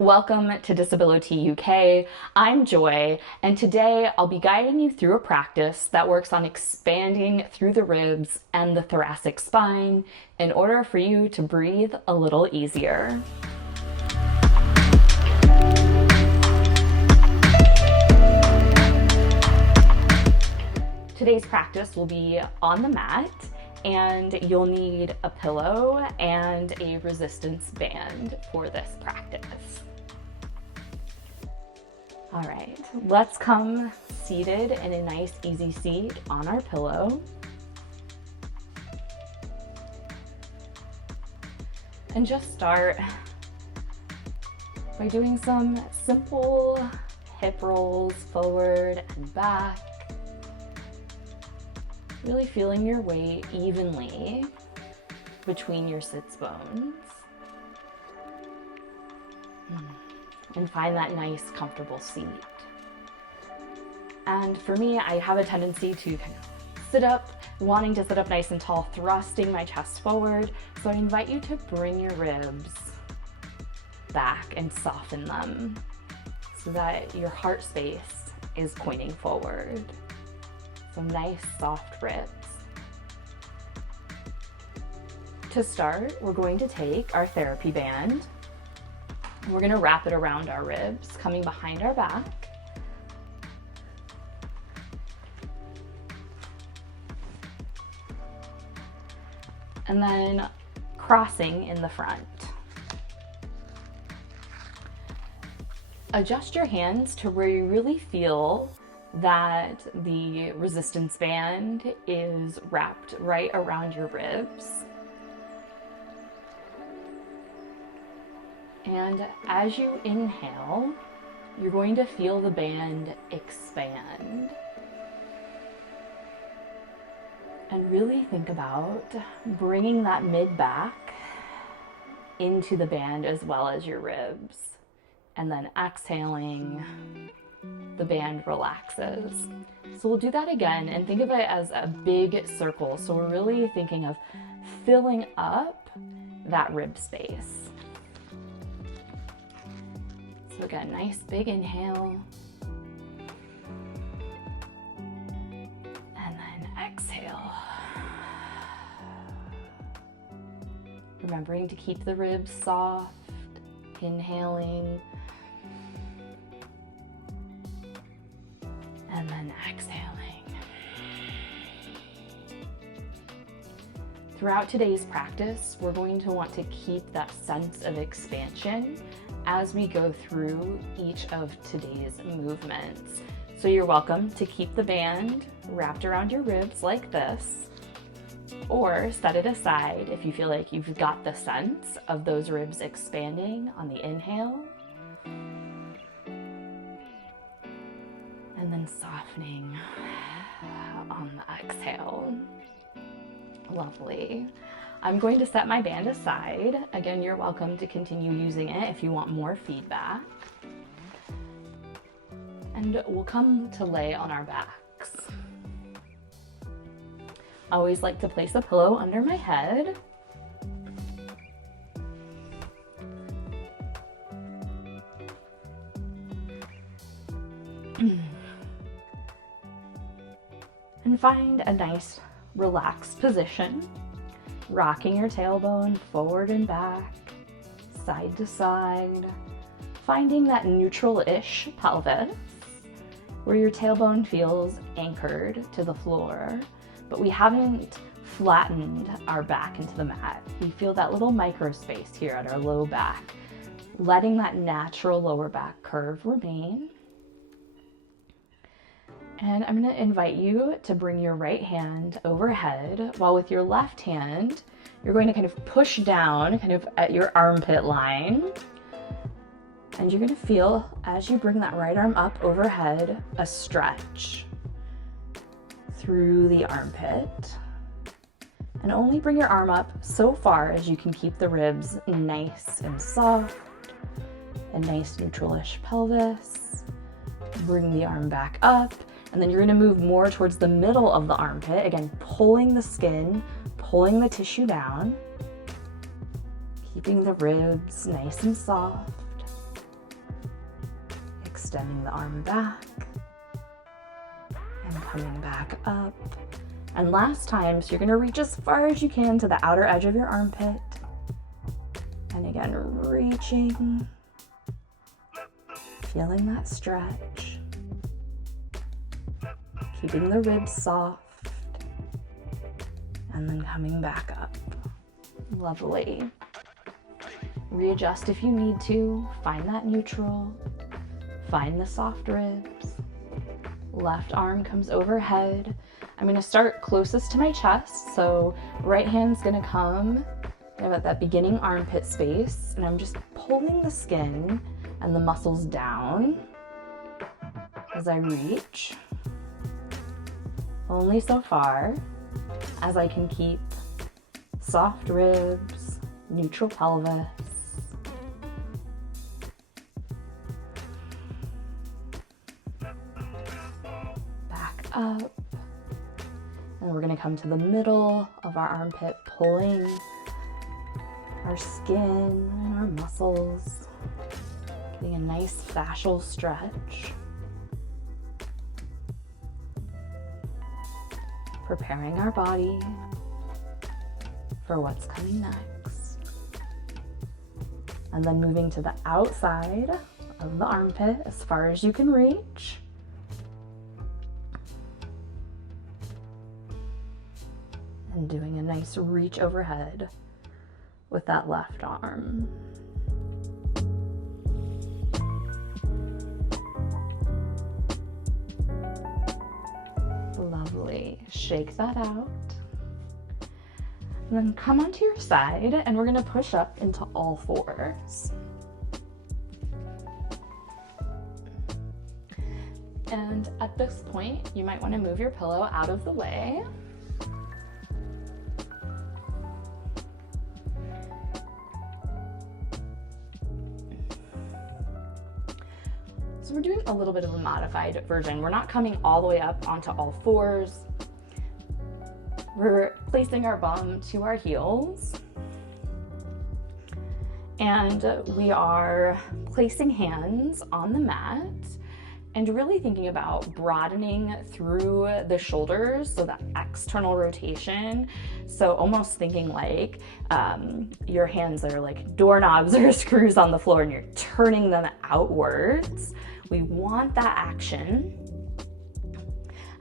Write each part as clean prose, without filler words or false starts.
Welcome to Disability UK. I'm Joy, and today I'll be guiding you through a practice that works on expanding through the ribs and the thoracic spine in order for you to breathe a little easier. Today's practice will be on the mat, and you'll need a pillow and a resistance band for this practice. All right, let's come seated in a nice easy seat on our pillow. And just start by doing some simple hip rolls forward and back. Really feeling your weight evenly between your sits bones. And find that nice, comfortable seat. And for me, I have a tendency to kind of sit up, wanting to sit up nice and tall, thrusting my chest forward. So I invite you to bring your ribs back and soften them so that your heart space is pointing forward. So nice, soft ribs. To start, we're going to take our therapy band. We're going to wrap it around our ribs, coming behind our back. And then crossing in the front. Adjust your hands to where you really feel that the resistance band is wrapped right around your ribs. And as you inhale, you're going to feel the band expand. And really think about bringing that mid back into the band as well as your ribs. And then exhaling, the band relaxes. So we'll do that again and think of it as a big circle. So we're really thinking of filling up that rib space. So again, nice big inhale. And then exhale. Remembering to keep the ribs soft, inhaling. And then exhaling. Throughout today's practice, we're going to want to keep that sense of expansion as we go through each of today's movements. So you're welcome to keep the band wrapped around your ribs like this, or set it aside if you feel like you've got the sense of those ribs expanding on the inhale. And then softening on the exhale. Lovely. I'm going to set my band aside. Again, you're welcome to continue using it if you want more feedback. And we'll come to lay on our backs. I always like to place a pillow under my head. And find a nice relaxed position, rocking your tailbone forward and back, side to side, finding that neutral-ish pelvis where your tailbone feels anchored to the floor, but we haven't flattened our back into the mat. We feel that little micro space here at our low back, letting that natural lower back curve remain. And I'm going to invite you to bring your right hand overhead, while with your left hand, you're going to kind of push down kind of at your armpit line. And you're going to feel, as you bring that right arm up overhead, a stretch through the armpit. And only bring your arm up so far as you can keep the ribs nice and soft, a nice neutral-ish pelvis. Bring the arm back up. And then you're gonna move more towards the middle of the armpit. Again, pulling the skin, pulling the tissue down, keeping the ribs nice and soft. extending the arm back and coming back up. And last time, so you're gonna reach as far as you can to the outer edge of your armpit. And again, reaching, feeling that stretch, keeping the ribs soft, and then coming back up. Lovely. Readjust if you need to, find that neutral, find the soft ribs. Left arm comes overhead. I'm gonna start closest to my chest, so right hand's gonna come at that beginning armpit space, and I'm just pulling the skin and the muscles down as I reach. Only so far as I can keep soft ribs, neutral pelvis. Back up. And we're gonna come to the middle of our armpit, pulling our skin and our muscles, getting a nice fascial stretch. Preparing our body for what's coming next. And then moving to the outside of the armpit as far as you can reach. And doing a nice reach overhead with that left arm. Lovely. Shake that out. And then come onto your side, and we're gonna push up into all fours. And at this point, you might want to move your pillow out of the way. So we're doing a little bit of a modified version. We're not coming all the way up onto all fours. We're placing our bum to our heels. And we are placing hands on the mat and really thinking about broadening through the shoulders, so that external rotation. So almost thinking like your hands are like doorknobs or screws on the floor, and you're turning them outwards. We want that action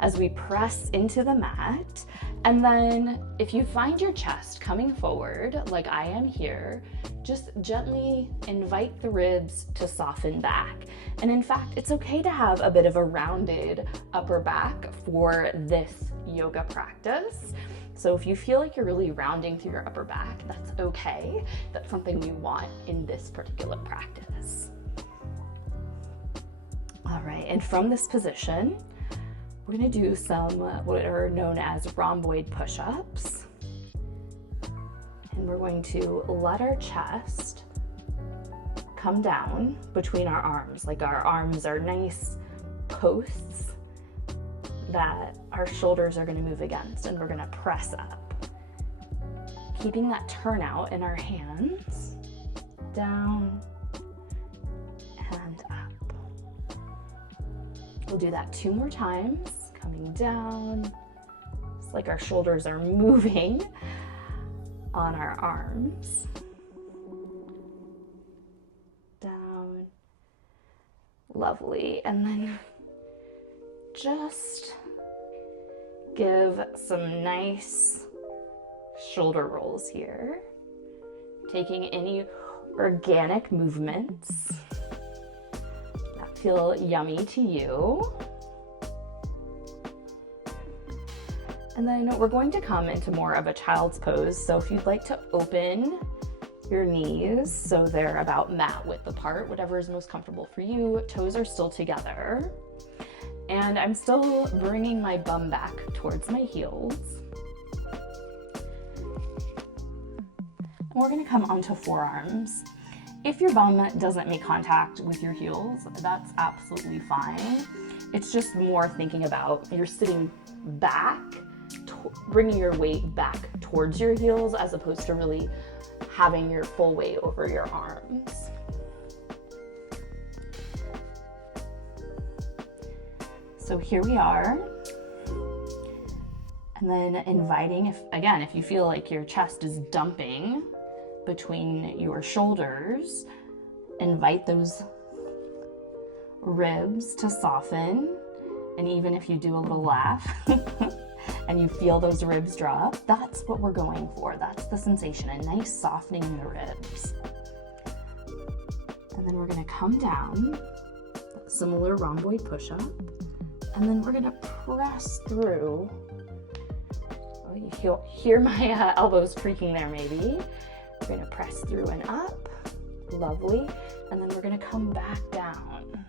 as we press into the mat. And then if you find your chest coming forward, like I am here, just gently invite the ribs to soften back. And in fact, it's okay to have a bit of a rounded upper back for this yoga practice. So if you feel like you're really rounding through your upper back, that's okay. That's something we want in this particular practice. All right, and from this position, we're gonna do some what are known as rhomboid push-ups. And we're going to let our chest come down between our arms, like our arms are nice posts that our shoulders are gonna move against, and we're gonna press up. Keeping that turnout in our hands, down and up. We'll do that 2 more times. Coming down, it's like our shoulders are moving on our arms. Down, lovely. And then just give some nice shoulder rolls here, taking any organic movements that feel yummy to you. And then we're going to come into more of a child's pose. So if you'd like to open your knees so they're about mat width apart, whatever is most comfortable for you, toes are still together. And I'm still bringing my bum back towards my heels. And we're gonna come onto forearms. If your bum doesn't make contact with your heels, that's absolutely fine. It's just more thinking about you're sitting back, bringing your weight back towards your heels as opposed to really having your full weight over your arms. So here we are. And then inviting, if you feel like your chest is dumping between your shoulders, invite those ribs to soften. And even if you do a little laugh and you feel those ribs drop, that's what we're going for. That's the sensation, a nice softening in the ribs. And then we're gonna come down, similar rhomboid push-up, and then we're gonna press through. Oh, you hear my elbows creaking there maybe. We're gonna press through and up, lovely. And then we're gonna come back down,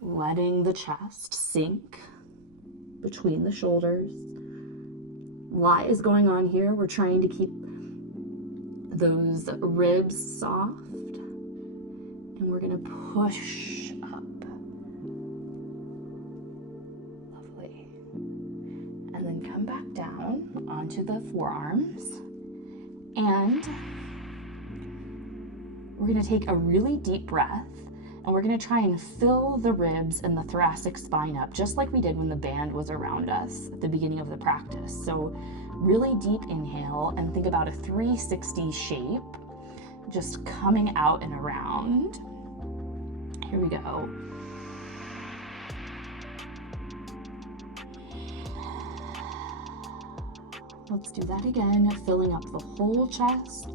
letting the chest sink between the shoulders. A lot is going on here. We're trying to keep those ribs soft, and we're gonna push up. Lovely. And then come back down onto the forearms, and we're gonna take a really deep breath, and we're gonna try and fill the ribs and the thoracic spine up, just like we did when the band was around us at the beginning of the practice. So really deep inhale, and think about a 360 shape, just coming out and around. Here we go. Let's do that again, filling up the whole chest,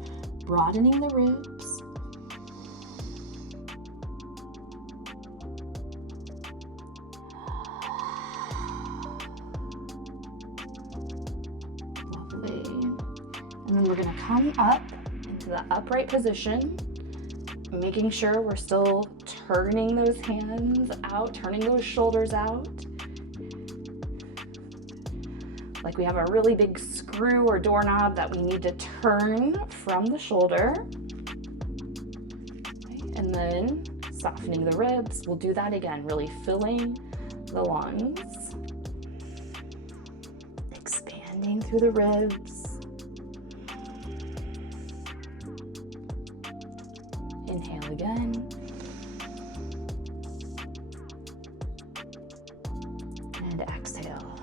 broadening the ribs. And then we're gonna come up into the upright position, making sure we're still turning those hands out, turning those shoulders out. Like we have a really big screw or doorknob that we need to turn from the shoulder. Okay, and then softening the ribs. We'll do that again, really filling the lungs. Expanding through the ribs. Inhale again. And exhale.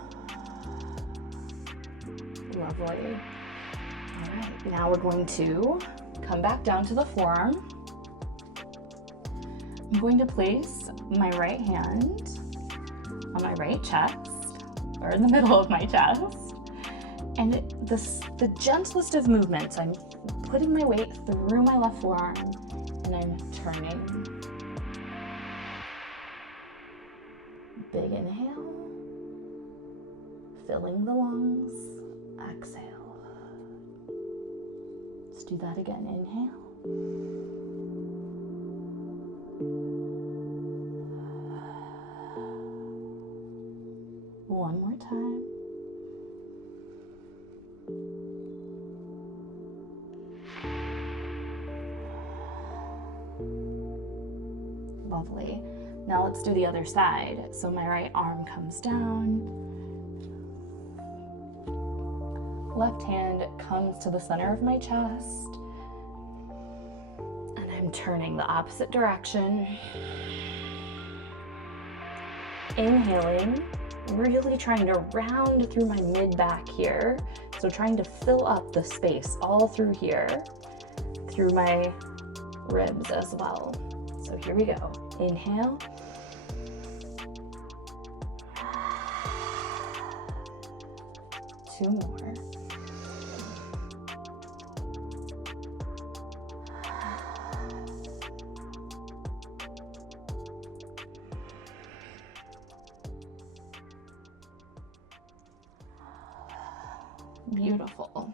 Lovely. All right, now we're going to come back down to the forearm. I'm going to place my right hand on my right chest, or in the middle of my chest. And the gentlest of movements, I'm putting my weight through my left forearm, and I'm turning. Big inhale, filling the lungs, exhale. Let's do that again, inhale. One more time. Lovely. Now let's do the other side. So my right arm comes down. Left hand comes to the center of my chest. And I'm turning the opposite direction. Inhaling, really trying to round through my mid-back here. So trying to fill up the space all through here, through my ribs as well. So here we go. Inhale. Two more. Beautiful.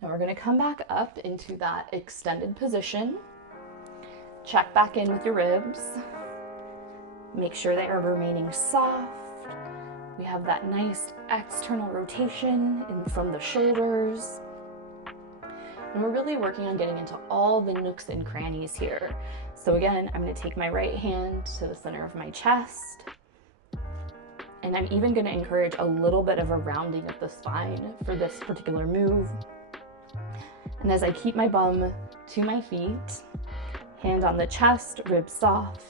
Now we're going to come back up into that extended position. Check back in with your ribs. Make sure they are remaining soft. We have that nice external rotation in from the shoulders. And we're really working on getting into all the nooks and crannies here. So again, I'm going to take my right hand to the center of my chest. And I'm even going to encourage a little bit of a rounding of the spine for this particular move. And as I keep my bum to my feet, hand on the chest, ribs soft,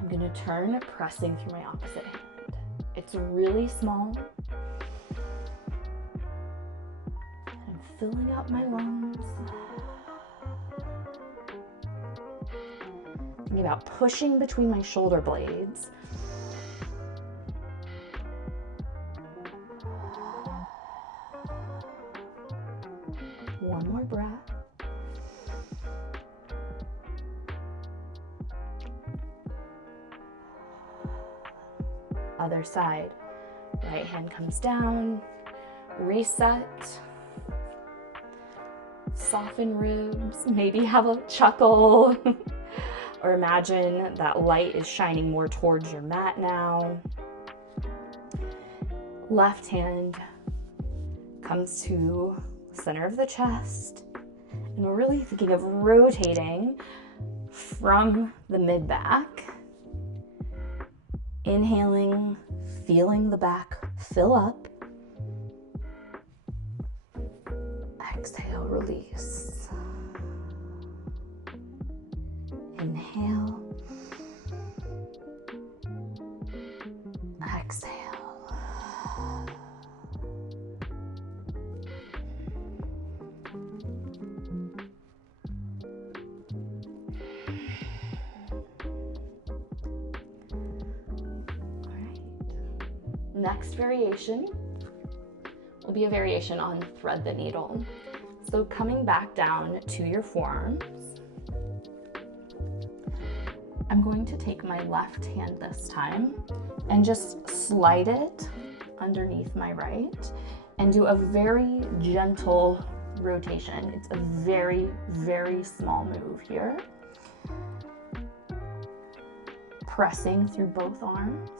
I'm I'm gonna turn, pressing through my opposite hand. It's really small. I'm filling up my lungs. Thinking about pushing between my shoulder blades. One more breath. Other side. Right hand comes down. Reset. Soften ribs. Maybe have a chuckle. Or imagine that light is shining more towards your mat now. Left hand comes to center of the chest. And we're really thinking of rotating from the mid-back. Inhaling, feeling the back fill up. Exhale, release. Inhale. Exhale. Next variation will be a variation on thread the needle. So coming back down to your forearms, I'm going to take my left hand this time and just slide it underneath my right and do a very gentle rotation. It's a very, very small move here. Pressing through both arms.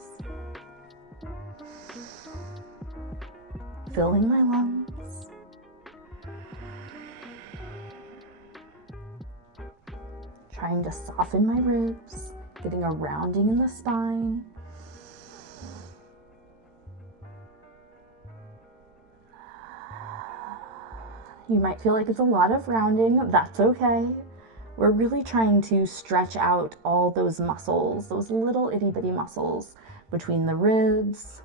Filling my lungs. Trying to soften my ribs, getting a rounding in the spine. You might feel like it's a lot of rounding, that's okay. We're really trying to stretch out all those muscles, those little itty bitty muscles between the ribs,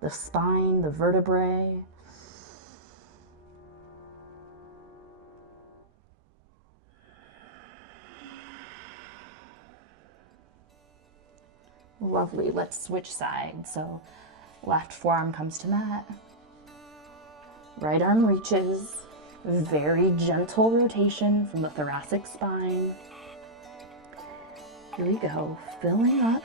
the spine, the vertebrae. Lovely, let's switch sides. So left forearm comes to mat, right arm reaches, very gentle rotation from the thoracic spine. Here we go, filling up.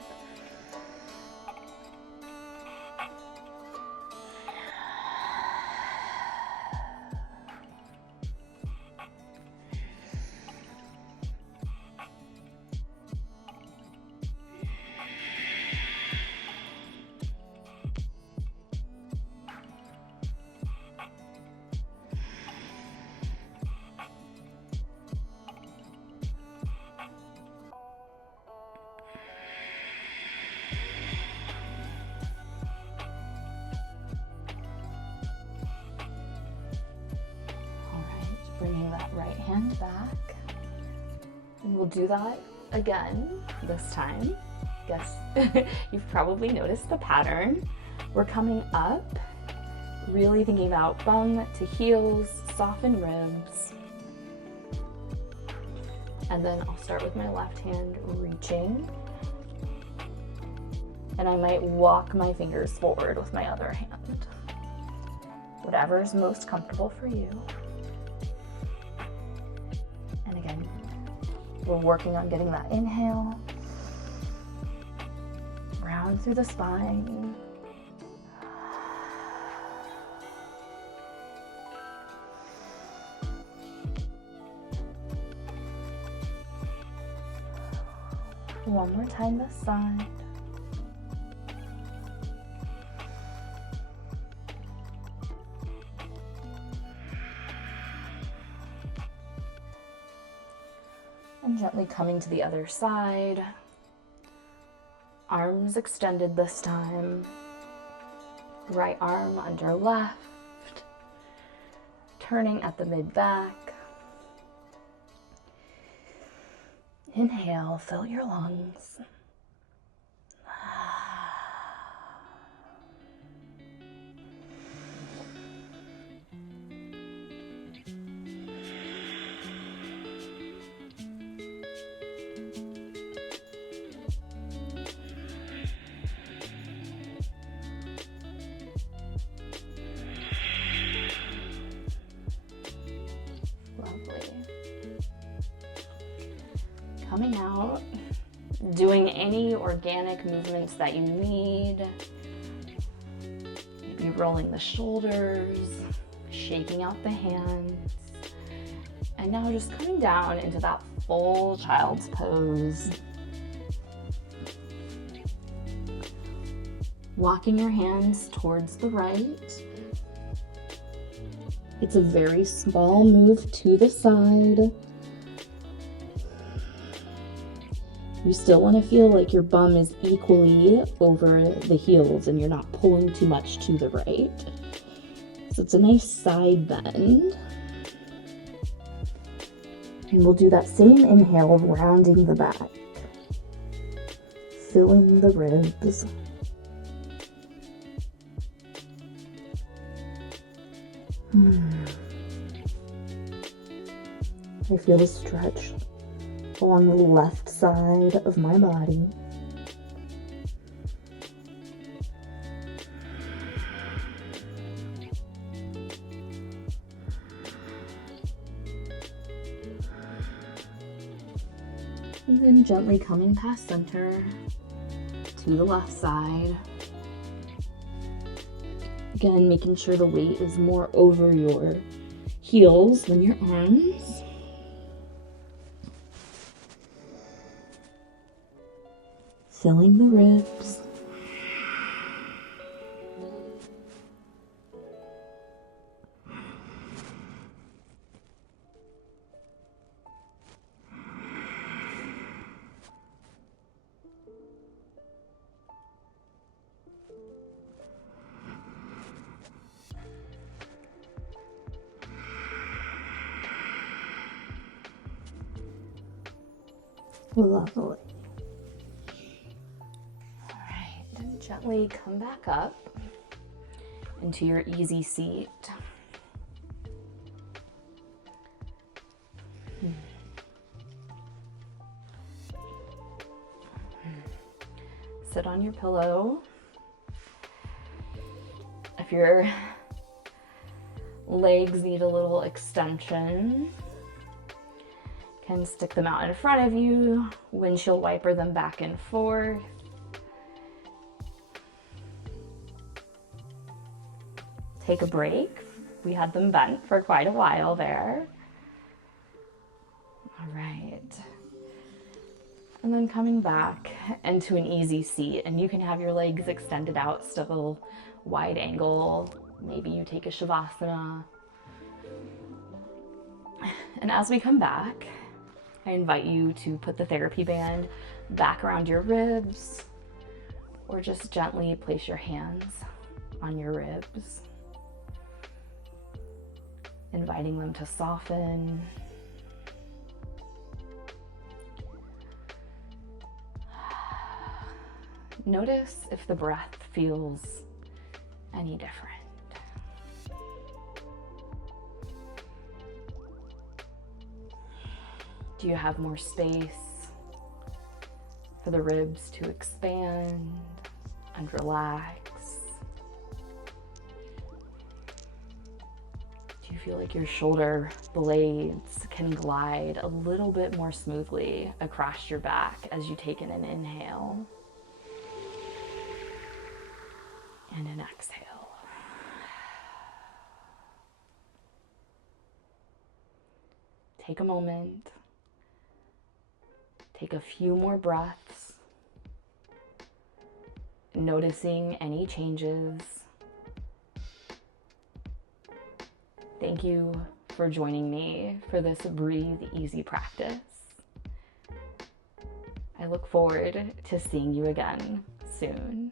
Bringing that right hand back. And we'll do that again this time. Guess you've probably noticed the pattern. We're coming up, really thinking about bum to heels, soften ribs. And then I'll start with my left hand reaching. And I might walk my fingers forward with my other hand. Whatever is most comfortable for you. And again, we're working on getting that inhale. Round through the spine. One more time this side. And gently coming to the other side. Arms extended this time. Right arm under left. Turning at the mid-back. Inhale, fill your lungs. Coming out, doing any organic movements that you need. Maybe rolling the shoulders, shaking out the hands. And now just coming down into that full child's pose. Walking your hands towards the right. It's a very small move to the side. You still want to feel like your bum is equally over the heels and you're not pulling too much to the right. So it's a nice side bend. And we'll do that same inhale, rounding the back, filling the ribs. I feel a stretch along the left side of my body. And then gently coming past center to the left side. Again, making sure the weight is more over your heels than your arms. Filling the ribs. Lovely. All right, then gently come back up into your easy seat. Sit on your pillow. If your legs need a little extension, can stick them out in front of you, windshield wiper them back and forth. Take a break. We had them bent for quite a while there. All right. And then coming back into an easy seat, and you can have your legs extended out, still wide angle. Maybe you take a Shavasana. And as we come back, I invite you to put the therapy band back around your ribs, or just gently place your hands on your ribs, inviting them to soften. Notice if the breath feels any different. Do you have more space for the ribs to expand and relax? Do you feel like your shoulder blades can glide a little bit more smoothly across your back as you take in an inhale and an exhale? Take a moment. Take a few more breaths, noticing any changes. Thank you for joining me for this Breathe Easy practice. I look forward to seeing you again soon.